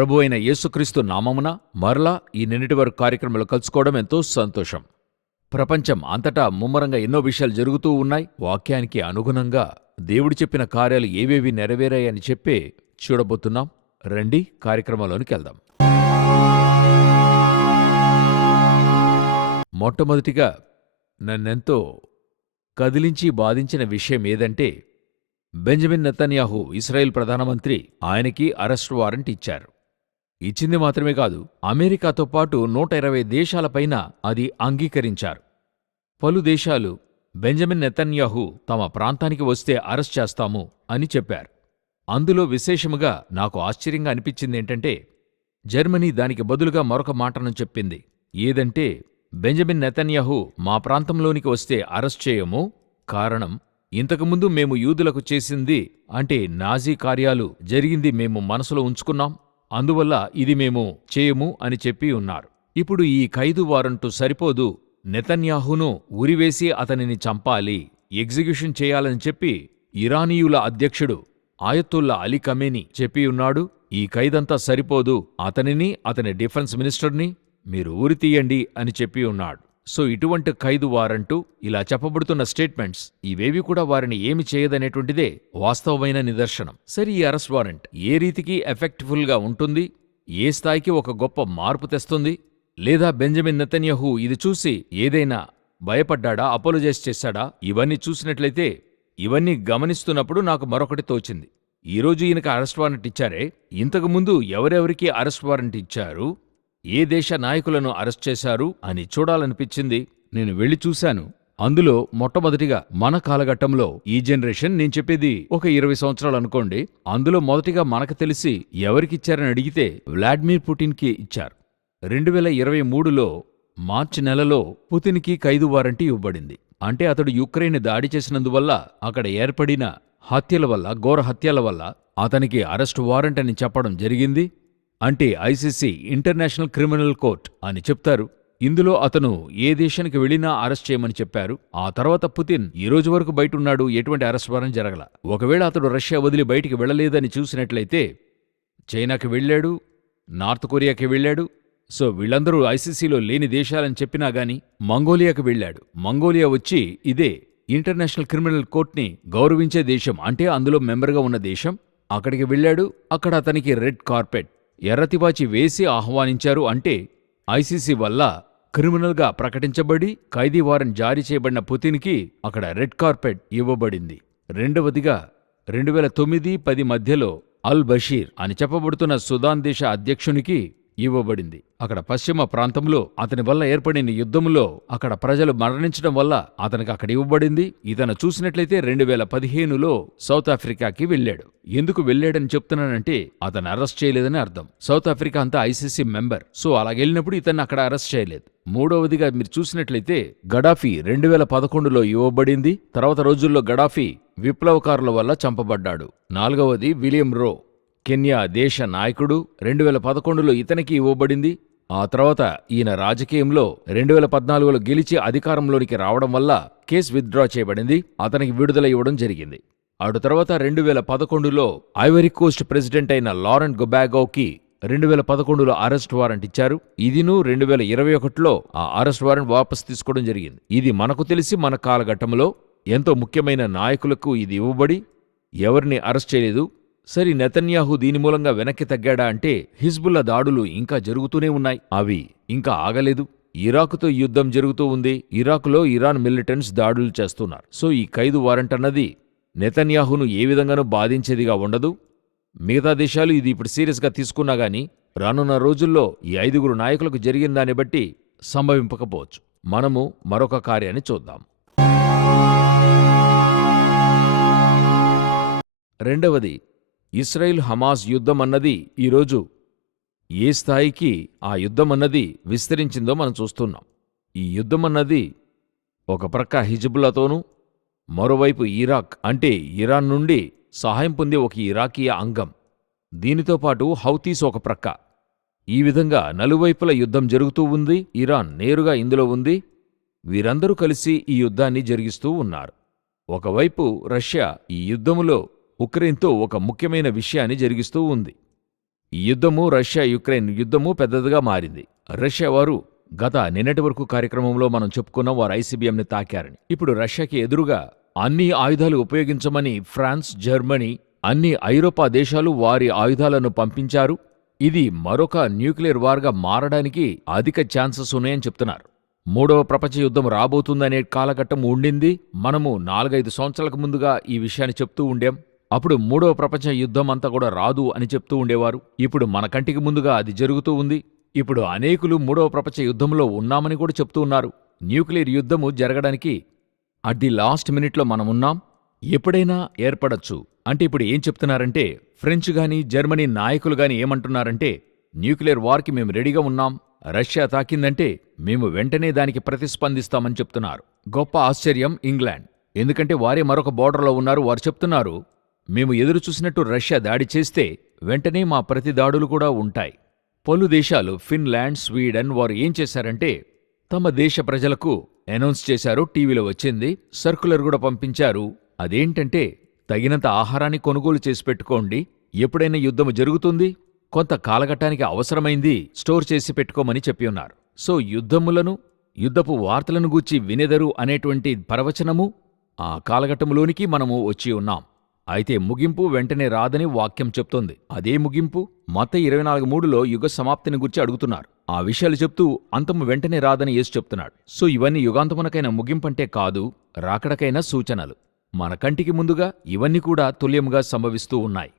ప్రభు అయిన యేసుక్రీస్తు నామమున మరలా ఈ నిన్నటి వరకు కార్యక్రమంలో కలుసుకోవడం ఎంతో సంతోషం. ప్రపంచం అంతటా ముమ్మరంగా ఎన్నో విషయాలు జరుగుతూ ఉన్నాయి. వాక్యానికి అనుగుణంగా దేవుడు చెప్పిన కార్యాలు ఏవేవి నెరవేరాయని చెప్పే చూడబోతున్నాం. రండి కార్యక్రమంలోనికి వెళ్దాం. మొట్టమొదటిగా నన్నెంతో కదిలించి బాధించిన విషయం ఏదంటే బెంజమిన్ నెతన్యాహు ఇస్రాయెల్ ప్రధానమంత్రి ఆయనకి అరెస్ట్ వారెంట్ ఇచ్చారు. ఇచ్చింది మాత్రమే కాదు అమెరికాతో పాటు నూట ఇరవై దేశాలపైన అది అంగీకరించారు. పలు దేశాలు బెంజమిన్ నెతన్యాహు తమ ప్రాంతానికి వస్తే అరెస్ట్ చేస్తాము అని చెప్పారు. అందులో విశేషముగా నాకు ఆశ్చర్యంగా అనిపించిందేంటంటే జర్మనీ దానికి బదులుగా మరొక మాటను చెప్పింది. ఏదంటే బెంజమిన్ నెతన్యాహు మా ప్రాంతంలోనికి వస్తే అరెస్ట్ చేయము కారణం ఇంతకుముందు మేము యూదులకు చేసింది అంటే నాజీ కార్యాలు జరిగింది మేము మనసులో ఉంచుకున్నాం. అందువల్ల ఇది మేము చేయము అని చెప్పి ఉన్నారు. ఇప్పుడు ఈ ఖైదు వారంటు సరిపోదు. నెతన్యాహును ఉరివేసి అతనిని చంపాలి. ఎగ్జిక్యూషన్ చేయాలని చెప్పి ఇరానీయుల అధ్యక్షుడు ఆయతుల్లా అలీ కమేని చెప్పి ఉన్నాడు. ఈ ఖైదంతా సరిపోదు. అతనిని అతని డిఫెన్స్ మినిస్టర్ని మీరు ఊరి తీయండి అని చెప్పి ఉన్నాడు. సో ఇటువంటి ఖైదు వారంటూ ఇలా చెప్పబడుతున్న స్టేట్మెంట్స్ ఇవేవి కూడా వారిని ఏమి చేయదనేటువంటిదే వాస్తవమైన నిదర్శనం. సరే ఈ అరెస్ట్ వారెంట్ ఏ రీతికి ఎఫెక్ట్ఫుల్గా ఉంటుంది? ఏ స్థాయికి ఒక గొప్ప మార్పు తెస్తుంది? లేదా బెంజమిన్ నెతన్యహు ఇది చూసి ఏదైనా భయపడ్డాడా అపోలజైజ్ చేశాడా? ఇవన్నీ చూసినట్లయితే ఇవన్నీ గమనిస్తున్నప్పుడు నాకు మరొకటి తోచింది. ఈరోజు ఈయనకు అరెస్ట్ వారెంట్ ఇచ్చారే. ఇంతకుముందు ఎవరెవరికి అరెస్ట్ వారెంట్ ఇచ్చారు? ఏ దేశ నాయకులను అరెస్ట్ చేశారు అని చూడాలనిపించింది. నేను వెళ్ళి చూశాను. అందులో మొట్టమొదటిగా మన కాలఘట్టంలో ఈ జనరేషన్ నేను చెప్పేది ఒక ఇరవై సంవత్సరాలు అనుకోండి. అందులో మొదటిగా మనకు తెలిసి ఎవరికిచ్చారని అడిగితే వ్లాడిమిర్ పుటిన్కి ఇచ్చారు. రెండు వేల ఇరవై మూడులో మార్చి నెలలో పుతిన్కి ఖైదు వారంటీ ఇవ్వబడింది. అంటే అతడు యుక్రెయిన్ దాడి చేసినందువల్ల అక్కడ ఏర్పడిన హత్యల వల్ల ఘోర హత్యల వల్ల అతనికి అరెస్ట్ వారెంట్ అని చెప్పడం జరిగింది. అంటే ఐసీసీ ఇంటర్నేషనల్ క్రిమినల్ కోర్ట్ అని చెప్తారు. ఇందులో అతను ఏ దేశానికి వెళ్ళినా అరెస్ట్ చేయమని చెప్పారు. ఆ తర్వాత పుతిన్ ఈ రోజు వరకు బయటున్నాడు ఎటువంటి అరెస్ట్ వారం జరగల. ఒకవేళ అతడు రష్యా వదిలి బయటికి వెళ్ళలేదని చూసినట్లయితే చైనాకి వెళ్ళాడు నార్త్ కొరియాకి వెళ్ళాడు. సో వీళ్ళందరూ ఐసీసీలో లేని దేశాలని చెప్పినా గాని మంగోలియాకి వెళ్ళాడు. మంగోలియా వచ్చి ఇదే ఇంటర్నేషనల్ క్రిమినల్ కోర్ట్ని గౌరవించే దేశం. అంటే అందులో మెంబర్గా ఉన్న దేశం. అక్కడికి వెళ్ళాడు. అక్కడ అతనికి రెడ్ కార్పెట్. ఎర్రతివాచి వేసి ఆహ్వానించారు అంటే ఐసీసీ వల్ల క్రిమినల్గా ప్రకటించబడి ఖైదీ వారెంట్ జారీ చేయబడిన పుతిన్కి అక్కడ రెడ్ కార్పెట్ ఇవ్వబడింది. రెండవదిగా రెండు వేల తొమ్మిది పది మధ్యలో అల్ బషీర్ అని చెప్పబడుతున్న సుదాన్ దేశ అధ్యక్షునికి ఇవ్వబడింది. అక్కడ పశ్చిమ ప్రాంతంలో అతని వల్ల ఏర్పడిన యుద్ధంలో అక్కడ ప్రజలు మరణించడం వల్ల అతనికి అక్కడ ఇవ్వబడింది. ఇతను చూసినట్లయితే రెండు వేల పదిహేనులో సౌత్ ఆఫ్రికాకి వెళ్ళాడు. ఎందుకు వెళ్ళాడని చెప్తున్నానంటే అతను అరెస్ట్ చేయలేదని అర్థం. సౌత్ ఆఫ్రికా అంతా ఐసీసీ మెంబర్. సో అలాగెళ్ళినప్పుడు ఇతన్ని అక్కడ అరెస్ట్ చేయలేదు. మూడవదిగా మీరు చూసినట్లయితే గడాఫీ రెండు వేల పదకొండులో ఇవ్వబడింది. తర్వాత రోజుల్లో గడాఫీ విప్లవకారుల వల్ల చంపబడ్డాడు. నాలుగవది విలియం రో. కెన్యా దేశ నాయకుడు రెండు వేల పదకొండులో ఇతనికి ఇవ్వబడింది. ఆ తర్వాత ఈయన రాజకీయంలో రెండు వేల పద్నాలుగులో గెలిచి అధికారంలోనికి రావడం వల్ల కేసు విత్డ్రా చేయబడింది. అతనికి విడుదల ఇవ్వడం జరిగింది. అటు తర్వాత రెండు వేల పదకొండులో ఐవరీ కోస్ట్ ప్రెసిడెంట్ అయిన లారెంట్ గొబాగోకి రెండు వేల పదకొండులో అరెస్ట్ వారెంట్ ఇచ్చారు. ఇదిను రెండు వేల ఇరవై ఒకటిలో ఆ అరెస్ట్ వారెంట్ వాపసు తీసుకోవడం జరిగింది. ఇది మనకు తెలిసి మన కాలఘట్టంలో ఎంతో ముఖ్యమైన నాయకులకు ఇది ఇవ్వబడి ఎవరిని అరెస్ట్ చేయలేదు సరి నెతన్యాహు దీని మూలంగా వెనక్కి తగ్గాడా అంటే హిజ్బుల్లా దాడులు ఇంకా జరుగుతూనే ఉన్నాయి. అవి ఇంకా ఆగలేదు. ఇరాకుతో యుద్ధం జరుగుతూ ఉంది. ఇరాకులో ఇరాన్ మిలిటెంట్స్ దాడులు చేస్తున్నారు. సో ఈ ఖైదు వారెంట్ అన్నది నెతన్యాహును ఏ విధంగానూ బాధించేదిగా ఉండదు. మిగతా దేశాలు ఇది ఇప్పుడు సీరియస్గా తీసుకున్నా గాని రానున్న రోజుల్లో ఈ ఐదుగురు నాయకులకు జరిగిన దాన్ని బట్టి సంభవింపకపోవచ్చు. మనము మరొక కార్యాన్ని చూద్దాం. రెండవది ఇస్రాయిల్ హమాస్ యుద్ధం అన్నది ఈరోజు ఏ స్థాయికి ఆ యుద్ధం అన్నది విస్తరించిందో మనం చూస్తున్నాం. ఈ యుద్ధం అన్నది ఒక ప్రక్క హిజ్బుల్లతోనూ మరోవైపు ఇరాక్ అంటే ఇరాన్ నుండి సహాయం పొందే ఒక ఇరాకీయ అంగం. దీనితో పాటు హౌతీస్ ఒక ప్రక్క. ఈ విధంగా నలువైపుల యుద్ధం జరుగుతూ ఉంది ఇరాన్ నేరుగా ఇందులో ఉంది వీరందరూ కలిసి ఈ యుద్ధాన్ని జరిగిస్తూ ఉన్నారు. ఒకవైపు రష్యా ఈ యుద్ధములో ఉక్రెయిన్తో ఒక ముఖ్యమైన విషయాన్ని జరిగిస్తూ ఉంది. ఈ యుద్ధము రష్యా యుక్రెయిన్ యుద్ధము పెద్దదిగా మారింది. రష్యా వారు గత నిన్నటి వరకు కార్యక్రమంలో మనం చెప్పుకున్న వారు ఐసీబీఎంని తాకారని. ఇప్పుడు రష్యాకి ఎదురుగా అన్ని ఆయుధాలు ఉపయోగించమని ఫ్రాన్స్ జర్మనీ అన్ని ఐరోపా దేశాలు వారి ఆయుధాలను పంపించారు. ఇది మరొక న్యూక్లియర్ వార్గా మారడానికి అధిక ఛాన్సెస్ ఉన్నాయని చెప్తున్నారు. మూడవ ప్రపంచ యుద్ధం రాబోతుందనే కాలఘట్టం ఉండింది. మనము నాలుగైదు సంవత్సరాలకు ముందుగా ఈ విషయాన్ని చెప్తూ ఉండాం. అప్పుడు మూడో ప్రపంచ యుద్ధం అంతా కూడా రాదు అని చెప్తూ ఉండేవారు. ఇప్పుడు మన కంటికి ముందుగా అది జరుగుతూ ఉంది. ఇప్పుడు అనేకులు మూడవ ప్రపంచ యుద్ధంలో ఉన్నామని కూడా చెప్తూ ఉన్నారు. న్యూక్లియర్ యుద్ధము జరగడానికి అట్ ది లాస్ట్ మినిట్లో మనం ఉన్నాం. ఎప్పుడైనా ఏర్పడచ్చు. అంటే ఇప్పుడు ఏం చెప్తున్నారంటే ఫ్రెంచ్ గాని జర్మనీ నాయకులు గాని ఏమంటున్నారంటే న్యూక్లియర్ వార్కి మేము రెడీగా ఉన్నాం. రష్యా తాకిందంటే మేము వెంటనే దానికి ప్రతిస్పందిస్తామని చెప్తున్నారు. గొప్ప ఆశ్చర్యం ఇంగ్లాండ్. ఎందుకంటే వారే మరొక బోర్డర్లో ఉన్నారు. వారు చెప్తున్నారు మేము ఎదురుచూసినట్టు రష్యా దాడి చేస్తే వెంటనే మా ప్రతి దాడులు కూడా ఉంటాయి. పలు దేశాలు ఫిన్లాండ్ స్వీడన్ వారు ఏం చేశారంటే తమ దేశ ప్రజలకు అనౌన్స్ చేశారు టీవీలో వచ్చింది సర్కులర్ కూడా పంపించారు. అదేంటంటే తగినంత ఆహారాన్ని కొనుగోలు చేసి పెట్టుకోండి ఎప్పుడైనా యుద్ధము జరుగుతుంది కొంత కాలఘట్టానికి అవసరమైంది స్టోర్ చేసి పెట్టుకోమని చెప్పి ఉన్నారు. సో యుద్ధములను యుద్ధపు వార్తలను గూర్చి వినెదరు అనేటువంటి ప్రవచనము ఆ కాలఘట్టములోనికి మనము వచ్చి ఉన్నాం. అయితే ముగింపు వెంటనే రాదని వాక్యం చెప్తోంది. అదే ముగింపు? మత ఇరవై నాలుగు మూడులో యుగ సమాప్తిని గురించి అడుగుతున్నారు. ఆ విషయాలు చెప్తూ అంతము వెంటనే రాదని యేసు చెప్తున్నాడు. సో ఇవన్నీ యుగాంతమునకైన ముగింపంటే కాదు రాకడకైన సూచనలు. మన కంటికి ముందుగా ఇవన్నీ కూడా తుల్యముగా సంభవిస్తూ ఉన్నాయి.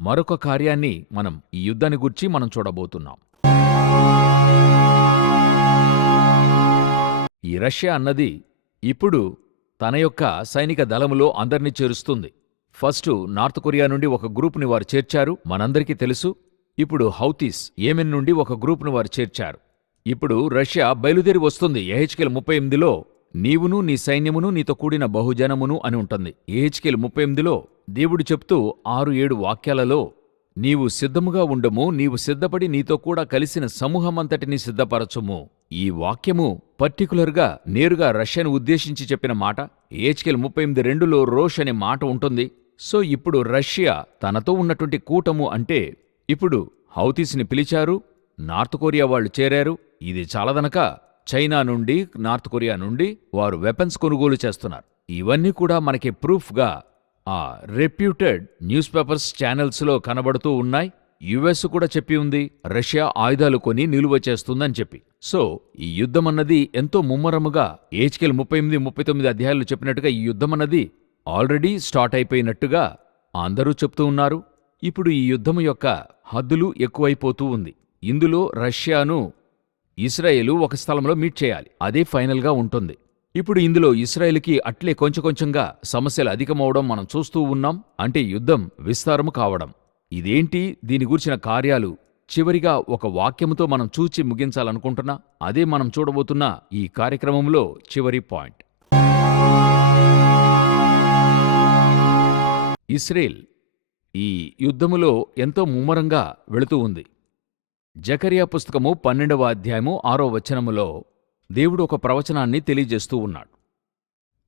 మరొక కార్యాన్ని మనం ఈ యుద్ధాన్ని గురించి మనం చూడబోతున్నాం. ఈ రష్యా అన్నది ఇప్పుడు తన యొక్క సైనిక దళములో అందర్నీ చేరుస్తుంది. ఫస్టు నార్త్ కొరియా నుండి ఒక గ్రూప్ని వారు చేర్చారు మనందరికీ తెలుసు. ఇప్పుడు హౌతీస్ ఏమెన్ నుండి ఒక గ్రూప్ను వారు చేర్చారు. ఇప్పుడు రష్యా బయలుదేరి వస్తుంది ఎహెచ్కెల్ ముప్పై ఎనిమిదిలో. నీవును నీ సైన్యమును నీతో కూడిన బహుజనమును అని ఉంటుంది. ఏహెచ్కెల్ ముప్పై ఎనిమిదిలో దేవుడు చెప్తూ ఆరు ఏడు వాక్యాలలో నీవు సిద్ధముగా ఉండము నీవు సిద్ధపడి నీతో కూడా కలిసిన సమూహమంతటిని సిద్ధపరచుము. ఈ వాక్యము పర్టికులర్గా నేరుగా రష్యాను ఉద్దేశించి చెప్పిన మాట. ఏహెచ్కెల్ ముప్పై ఎనిమిది రెండులో రోష్ అనే మాట ఉంటుంది. సో ఇప్పుడు రష్యా తనతో ఉన్నటువంటి కూటము అంటే ఇప్పుడు హౌతీస్ని పిలిచారు నార్త్ కొరియా వాళ్ళు చేరారు. ఇది చాలదనక చైనా నుండి నార్త్ కొరియా నుండి వారు వెపన్స్ కొనుగోలు చేస్తున్నారు. ఇవన్నీ కూడా మనకి ప్రూఫ్గా ఆ రెప్యూటెడ్ న్యూస్ పేపర్స్ ఛానల్స్లో కనబడుతూ ఉన్నాయి. యుఎస్ కూడా చెప్పి ఉంది రష్యా ఆయుధాలు కొని నిలువ చేస్తుందని చెప్పి. సో ఈ యుద్ధం అన్నది ఎంతో ముమ్మరముగా ఏజ్కెల్ ముప్పై ఎనిమిది ముప్పై తొమ్మిది అధ్యాయాలు చెప్పినట్టుగా ఈ యుద్ధం అన్నది ఆల్రెడీ స్టార్ట్ అయిపోయినట్టుగా అందరూ చెప్తూ ఉన్నారు. ఇప్పుడు ఈ యుద్ధము యొక్క హద్దులు ఎక్కువైపోతూ ఉంది. ఇందులో రష్యాను ఇస్రాయేలు ఒక స్థలంలో మీట్ చేయాలి. అదే ఫైనల్గా ఉంటుంది. ఇప్పుడు ఇందులో ఇస్రాయేల్కి అట్లే కొంచెం కొంచెంగా సమస్యలు అధికమవడం మనం చూస్తూ ఉన్నాం. అంటే యుద్ధం విస్తారము కావడం. ఇదేంటి? దీని గురించిన కార్యాలు చివరిగా ఒక వాక్యముతో మనం చూచి ముగించాలనుకుంటున్నా. అదే మనం చూడబోతున్న ఈ కార్యక్రమంలో చివరి పాయింట్. ఇస్రేల్ ఈ యుద్ధములో ఎంతో ముమ్మరంగా వెళుతూ ఉంది. జకరియా పుస్తకము పన్నెండవ అధ్యాయము ఆరో వచనములో దేవుడు ఒక ప్రవచనాన్ని తెలియజేస్తూ ఉన్నాడు.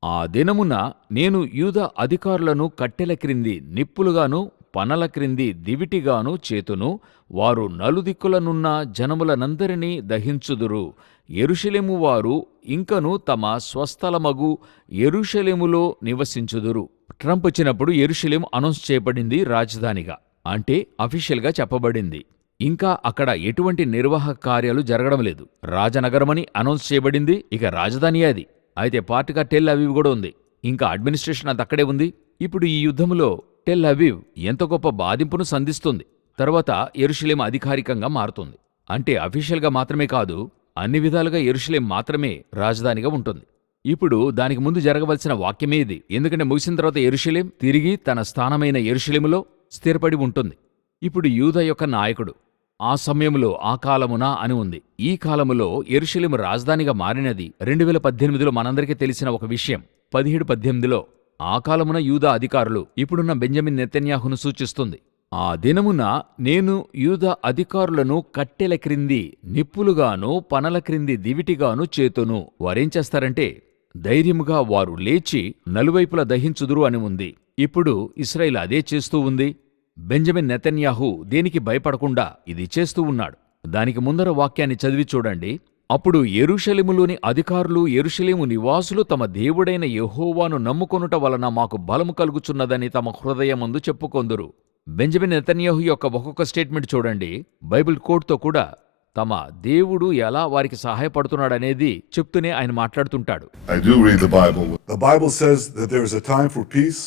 ఆ దినమున నేను యూద అధికారులను కట్టెల క్రింది నిప్పులుగాను పనల క్రింది దివిటిగాను చేతును వారు నలుదిక్కులనున్న జనములనందరినీ దహించుదురు. ఎరుషలేము వారు ఇంకను తమ స్వస్థలమగు ఎరుషలేములో నివసించుదురు. ట్రంప్ వచ్చినప్పుడు ఎరుషలేం అనౌన్స్ చేయబడింది రాజధానిగా అంటే అఫీషియల్గా చెప్పబడింది. ఇంకా అక్కడ ఎటువంటి నిర్వాహక కార్యాలు జరగడం లేదు. రాజనగరమని అనౌన్స్ చేయబడింది ఇక రాజధాని అది. అయితే పార్టీగా టెల్ అవీవ్ కూడా ఉంది. ఇంకా అడ్మినిస్ట్రేషన్ అది అక్కడే ఉంది. ఇప్పుడు ఈ యుద్ధంలో టెల్ అవీవ్ ఎంత గొప్ప బాధింపును సంధిస్తుంది. తర్వాత ఎరుషలేం అధికారికంగా మారుతుంది. అంటే అఫీషియల్గా మాత్రమే కాదు అన్ని విధాలుగా ఎరుషలేం మాత్రమే రాజధానిగా ఉంటుంది. ఇప్పుడు దానికి ముందు జరగవలసిన వాక్యమే ఇది. ఎందుకంటే ముగిసిన తర్వాత ఎరుషలేం తిరిగి తన స్థానమైన ఎరుషలేములో స్థిరపడి ఉంటుంది. ఇప్పుడు యూద యొక్క నాయకుడు ఆ సమయంలో ఆ కాలమున అని ఉంది. ఈ కాలములో ఎరుషలేము రాజధానిగా మారినది రెండు వేల పద్దెనిమిదిలో మనందరికీ తెలిసిన ఒక విషయం. పదిహేడు పద్దెనిమిదిలో ఆ కాలమున యూదా అధికారులు ఇప్పుడున్న బెంజమిన్ నెతన్యాహును సూచిస్తుంది. ఆ దినమున నేను యూద అధికారులను కట్టెల క్రింది నిప్పులుగాను పనల క్రింది దివిటిగాను చేతును. వారేం చేస్తారంటే ధైర్యముగా వారు లేచి నలువైపులా దహించుదురు అని ఉంది. ఇప్పుడు ఇస్రాయిల్ అదే చేస్తూ ఉంది. బెంజమిన్ నెతన్యాహు దేనికి భయపడకుండా ఇది చేస్తూ ఉన్నాడు. దానికి ముందర వాక్యాన్ని చదివి చూడండి. అప్పుడు ఎరుషలేములోని అధికారులు ఎరుషలేము నివాసులు తమ దేవుడైన యహోవాను నమ్ముకొనుట వలన మాకు బలము కలుగుచున్నదని తమ హృదయమందు చెప్పుకొందురు. బెంజమిన్ నెతన్యాహు యొక్క ఒక్కొక్క స్టేట్మెంట్ చూడండి. బైబిల్ కోడ్తో కూడా తమ దేవుడు ఎలా వారికి సహాయపడుతున్నాడనేది చెప్తూనే ఆయన మాట్లాడుతుంటాడు I do read the Bible. The Bible says that there is a time for peace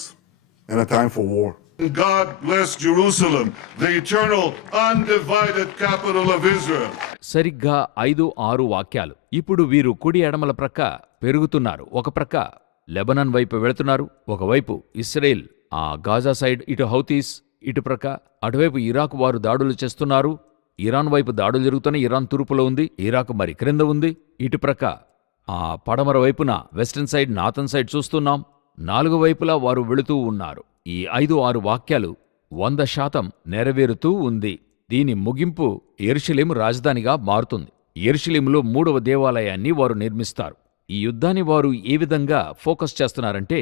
and a time for war. God bless Jerusalem, the eternal, undivided capital of Israel. సరిగ్గా ఐదు ఆరు వాక్యాలు ఇప్పుడు వీరు కుడి ఎడమల ప్రక్క పెరుగుతున్నారు ఒక ప్రక్క లెబనాన్ వైపు వెళుతున్నారు ఒకవైపు ఇస్రాయేల్ ఆ గాజా సైడ్ ఇటు హౌతీస్ ఇటు ప్రక్క అటువైపు ఇరాక్ వారు దాడులు చేస్తున్నారు ఇరాన్ వైపు దాడులు జరుగుతున్నాయి ఇరాన్ తూర్పులో ఉంది ఇరాక్ మరి క్రింద ఉంది. ఇటుప్రక్క ఆ పడమర వైపున వెస్టర్న్ సైడ్ నార్థన్ సైడ్ చూస్తున్నాం. నాలుగు వైపులా వారు వెళుతూ ఉన్నారు. ఈ ఐదు ఆరు వాక్యాలు వంద శాతం నెరవేరుతూ ఉంది. దీని ముగింపు ఎరుషలేం రాజధానిగా మారుతుంది. ఎరుషలేములో మూడవ దేవాలయాన్ని వారు నిర్మిస్తారు. ఈ యుద్ధాన్ని వారు ఏ విధంగా ఫోకస్ చేస్తున్నారంటే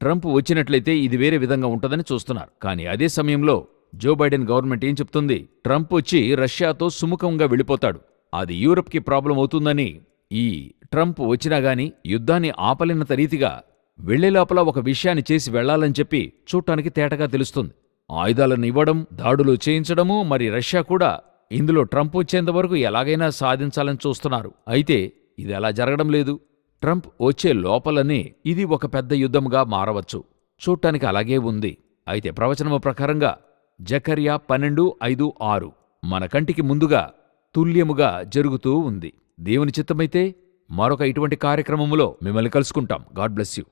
ట్రంప్ వచ్చినట్లయితే ఇది వేరే విధంగా ఉంటుందని చూస్తున్నారు. కానీ అదే సమయంలో జో బైడెన్ గవర్నమెంట్ ఏం చెప్తుంది? ట్రంప్ వచ్చి రష్యాతో సుముఖంగా వెళ్ళిపోతాడు. అది యూరప్కి ప్రాబ్లం అవుతుందని. ఈ ట్రంప్ వచ్చినా గాని యుద్ధాన్ని ఆపలేనంత రీతిగా వెళ్ళేలోపల ఒక విషయాన్ని చేసి వెళ్ళాలని చెప్పి చూడటానికి తేటగా తెలుస్తుంది. ఆయుధాలను ఇవ్వడం దాడులు చేయించడము మరి రష్యా కూడా ఇందులో ట్రంప్ వచ్చేంతవరకు ఎలాగైనా సాధించాలని చూస్తున్నారు. అయితే ఇది అలా జరగడం లేదు. ట్రంప్ వచ్చే లోపలనే ఇది ఒక పెద్ద యుద్ధంగా మారవచ్చు. చూడటానికి అలాగే ఉంది. అయితే ప్రవచనము ప్రకారంగా జకర్యా పన్నెండు ఐదు ఆరు మన కంటికి ముందుగా తుల్యముగా జరుగుతూ ఉంది. దేవుని చిత్తమైతే మరొక ఇటువంటి కార్యక్రమములో మిమ్మల్ని కలుసుకుంటాం. God bless you.